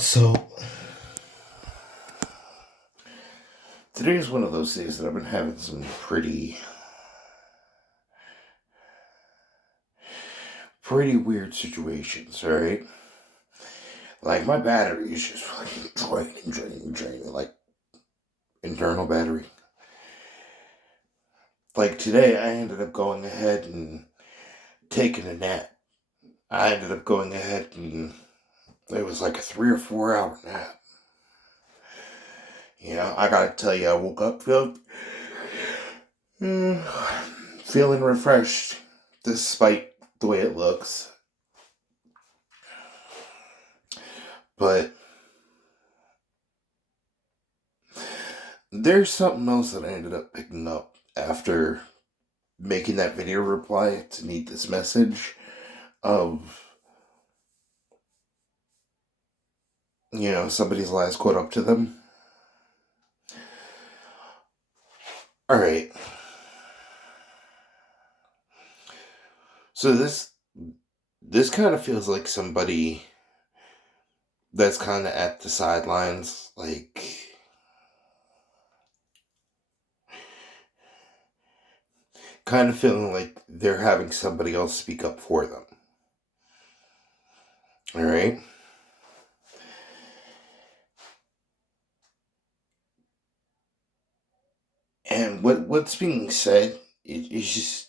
So today is one of those days that I've been having some pretty weird situations, right? Like my battery is just fucking draining, like internal battery. Like today I ended up going ahead and taking a nap. I ended up going ahead and it was like a 3 or 4 hour nap. I gotta tell you, I woke up feeling refreshed despite the way it looks. But there's something else that I ended up picking up after making that video reply to Need This Message of, somebody's last quote up to them. Alright. So this kind of feels like somebody that's kind of at the sidelines, like kind of feeling like they're having somebody else speak up for them. Alright? And what's being said is just,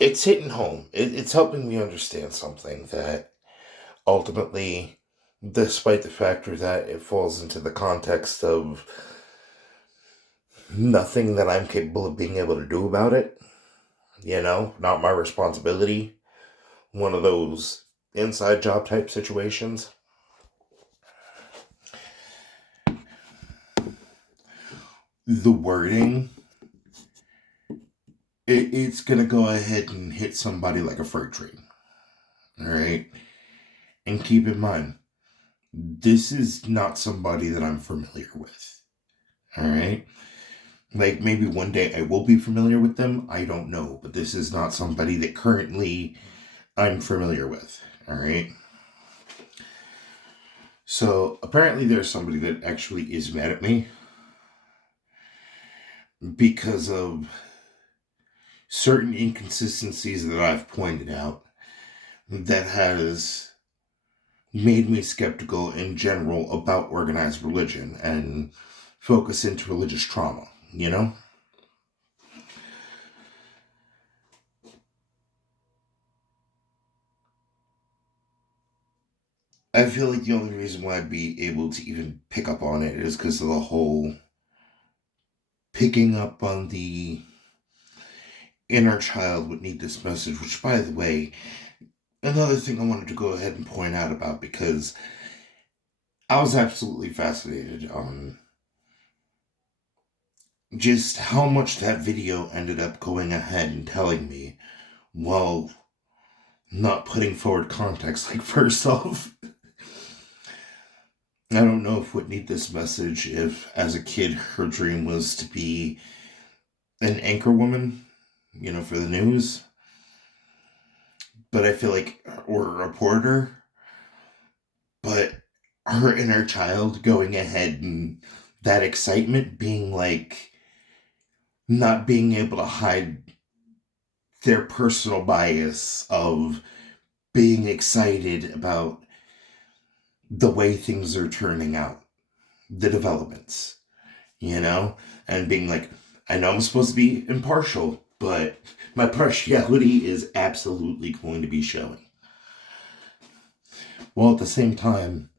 it's hitting home. It's helping me understand something that ultimately, despite the factor that it falls into the context of nothing that I'm capable of being able to do about it, not my responsibility, one of those inside job type situations. The wording, it's going to go ahead and hit somebody like a freight train. All right? And keep in mind, this is not somebody that I'm familiar with. All right? Like, maybe one day I will be familiar with them. I don't know. But this is not somebody that currently I'm familiar with. All right? So, apparently there's somebody that actually is mad at me because of certain inconsistencies that I've pointed out that has made me skeptical in general about organized religion and focus into religious trauma, I feel like the only reason why I'd be able to even pick up on it is because of the whole picking up on the inner child would need this message, which, by the way, another thing I wanted to go ahead and point out about, because I was absolutely fascinated on just how much that video ended up going ahead and telling me while not putting forward context. Like, first off, I don't know if would need this message if, as a kid, her dream was to be an anchor woman, for the news. But I feel like, or a reporter, but her inner child going ahead and that excitement being like not being able to hide their personal bias of being excited about the way things are turning out, the developments, and being like, I know I'm supposed to be impartial, but my partiality is absolutely going to be showing. While at the same time,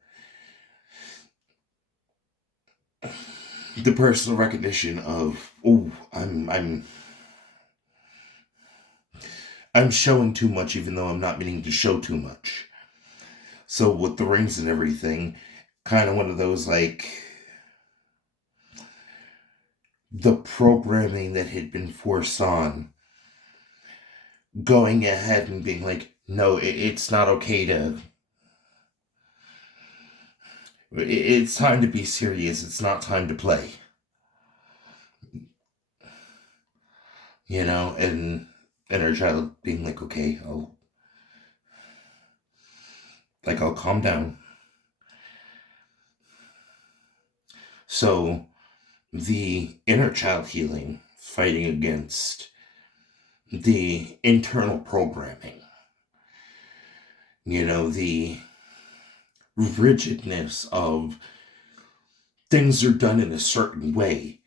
the personal recognition of, oh, I'm showing too much even though I'm not meaning to show too much. So with the rings and everything, kind of one of those, like, the programming that had been forced on, going ahead and being like, no, it's not okay to, it's time to be serious, it's not time to play. And our child being like, okay, Like, I'll calm down. So, the inner child healing, fighting against the internal programming, the rigidness of things are done in a certain way.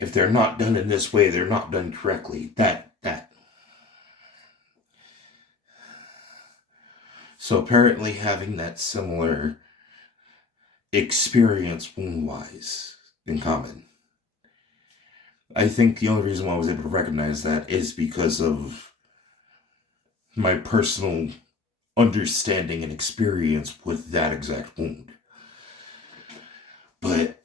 If they're not done in this way, they're not done correctly. That. So apparently having that similar experience wound-wise in common. I think the only reason why I was able to recognize that is because of my personal understanding and experience with that exact wound. But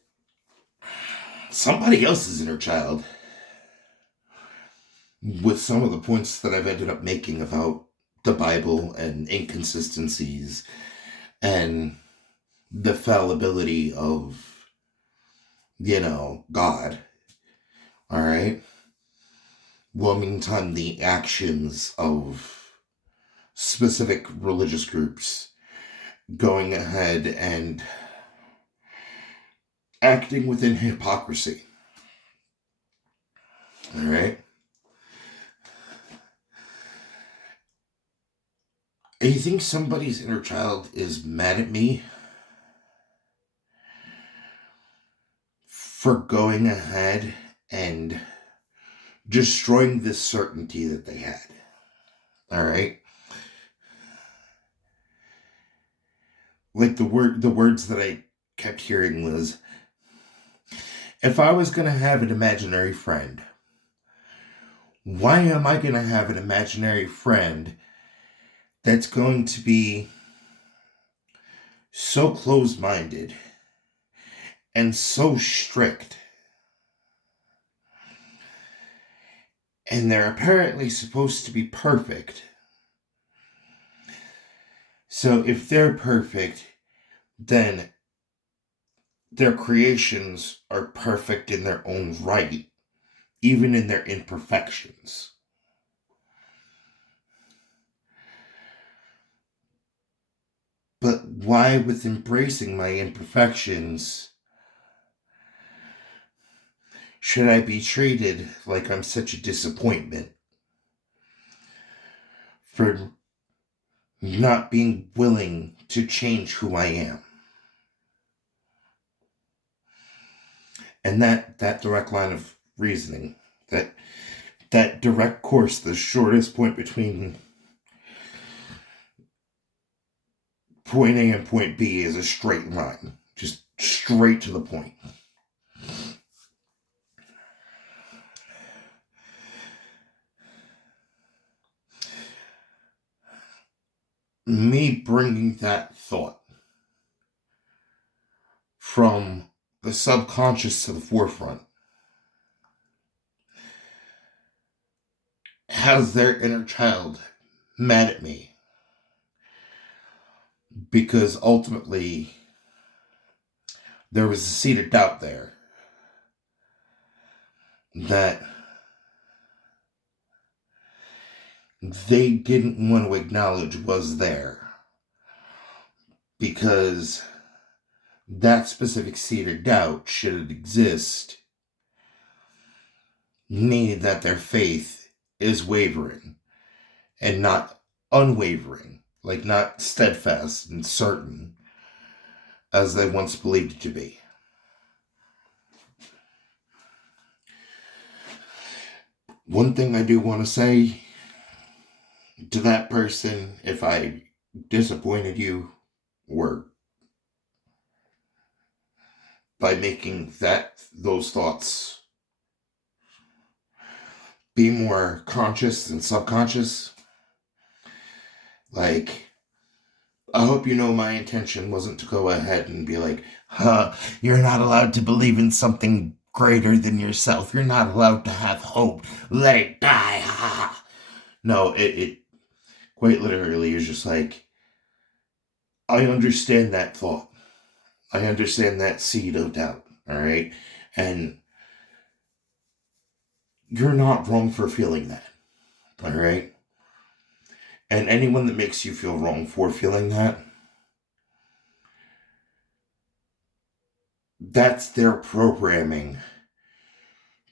somebody else's inner child, with some of the points that I've ended up making about the Bible and inconsistencies and the fallibility of, God, all right? Well, meantime, the actions of specific religious groups going ahead and acting within hypocrisy, all right? You think somebody's inner child is mad at me for going ahead and destroying this certainty that they had? All right? Like the words that I kept hearing was, if I was going to have an imaginary friend, why am I going to have an imaginary friend that's going to be so closed-minded and so strict? And they're apparently supposed to be perfect. So if they're perfect, then their creations are perfect in their own right, even in their imperfections. But why, with embracing my imperfections, should I be treated like I'm such a disappointment for not being willing to change who I am? And that direct line of reasoning, that direct course, the shortest point between point A and point B is a straight line, just straight to the point. Me bringing that thought from the subconscious to the forefront has their inner child mad at me, because ultimately there was a seed of doubt there that they didn't want to acknowledge was there, because that specific seed of doubt, should it exist, meaning that their faith is wavering and not unwavering, like not steadfast and certain as they once believed it to be. One thing I do want to say to that person, if I disappointed you, or by making those thoughts be more conscious and subconscious, like, I hope you know my intention wasn't to go ahead and be like, you're not allowed to believe in something greater than yourself. You're not allowed to have hope. Let it die. No, it quite literally is just like, I understand that thought. I understand that seed of doubt, all right? And you're not wrong for feeling that, all right? And anyone that makes you feel wrong for feeling that, that's their programming,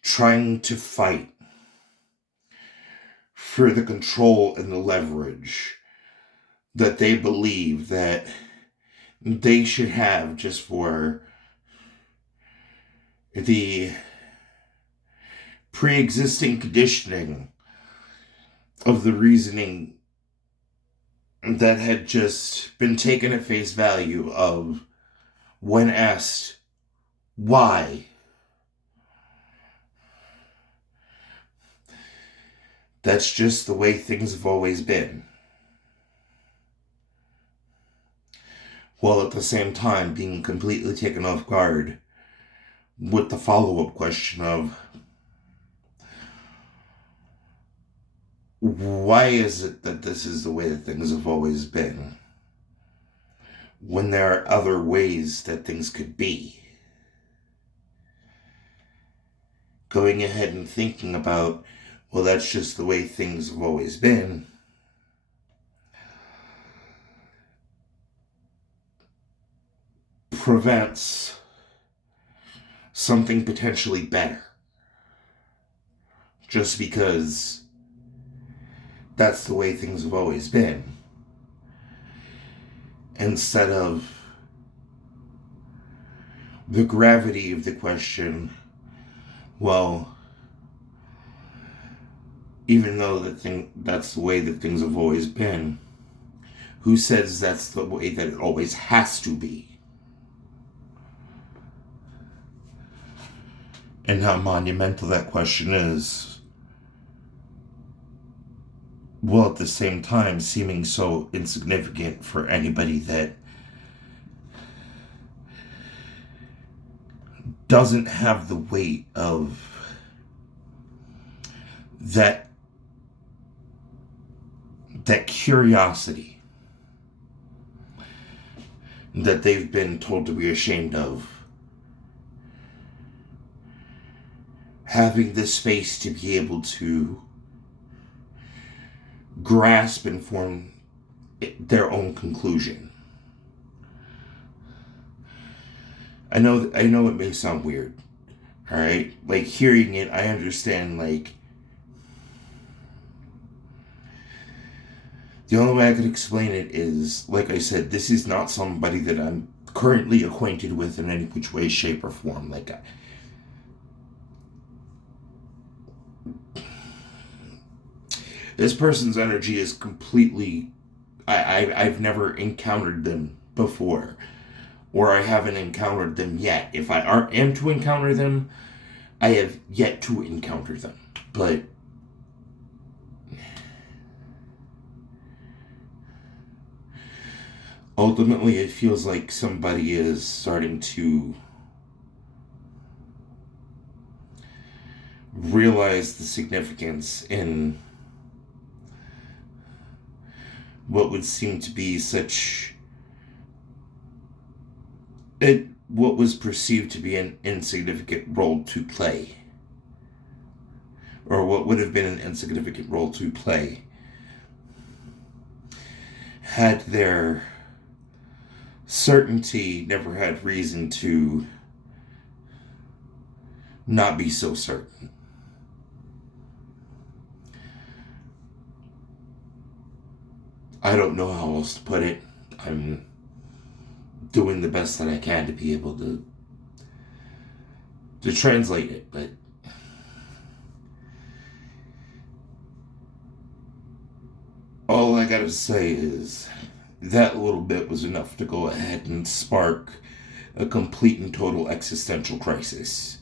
trying to fight for the control and the leverage that they believe that they should have just for the pre-existing conditioning of the reasoning that had just been taken at face value of when asked why. That's just the way things have always been. While at the same time being completely taken off guard with the follow-up question of, why is it that this is the way that things have always been, when there are other ways that things could be? Going ahead and thinking about, well, that's just the way things have always been, prevents something potentially better. Just because that's the way things have always been. Instead of the gravity of the question, well, even though that's the way that things have always been, who says that's the way that it always has to be? And how monumental that question is, while at the same time seeming so insignificant for anybody that doesn't have the weight of that curiosity that they've been told to be ashamed of. Having the space to be able to grasp and form their own conclusion. I know it may sound weird, alright? Like, hearing it, I understand, like, the only way I could explain it is, like I said, this is not somebody that I'm currently acquainted with in any which way, shape, or form. Like, this person's energy is completely... I've never encountered them before. Or I haven't encountered them yet. If I am to encounter them, I have yet to encounter them. But ultimately, it feels like somebody is starting to realize the significance in what would seem to be what was perceived to be an insignificant role to play. Or what would have been an insignificant role to play had their certainty never had reason to not be so certain. I don't know how else to put it. I'm doing the best that I can to be able to translate it, but all I gotta say is that little bit was enough to go ahead and spark a complete and total existential crisis.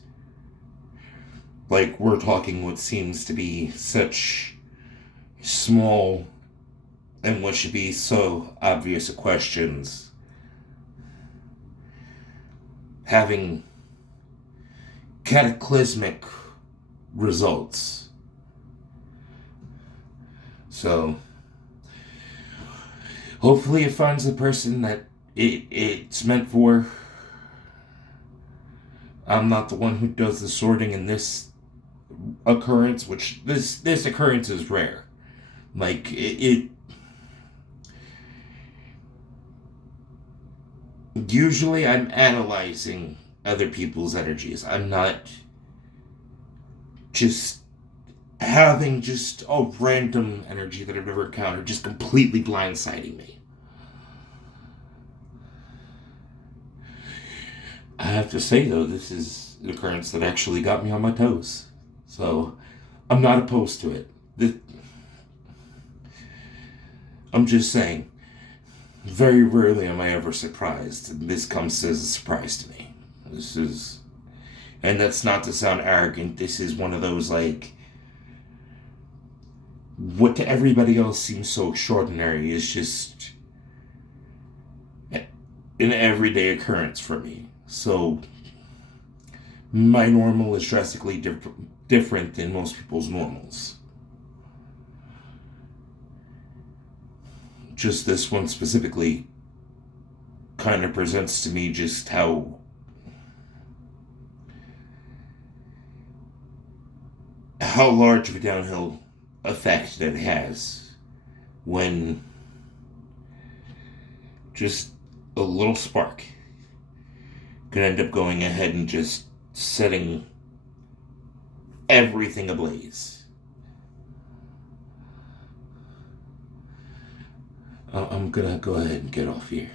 Like, we're talking what seems to be such small and what should be so obvious questions having cataclysmic results. So, hopefully it finds the person that it's meant for. I'm not the one who does the sorting in this occurrence, which this occurrence is rare. Like, usually I'm analyzing other people's energies. I'm not just having just a random energy that I've never encountered just completely blindsiding me. I have to say, though, this is an occurrence that actually got me on my toes. So, I'm not opposed to it. I'm just saying, very rarely am I ever surprised. And this comes as a surprise to me. This is. And that's not to sound arrogant. This is one of those, like, what to everybody else seems so extraordinary is just an everyday occurrence for me. So, my normal is drastically different than most people's normals. Just this one specifically kind of presents to me just how large of a downhill effect that it has when just a little spark could end up going ahead and just setting everything ablaze. I'm gonna go ahead and get off here.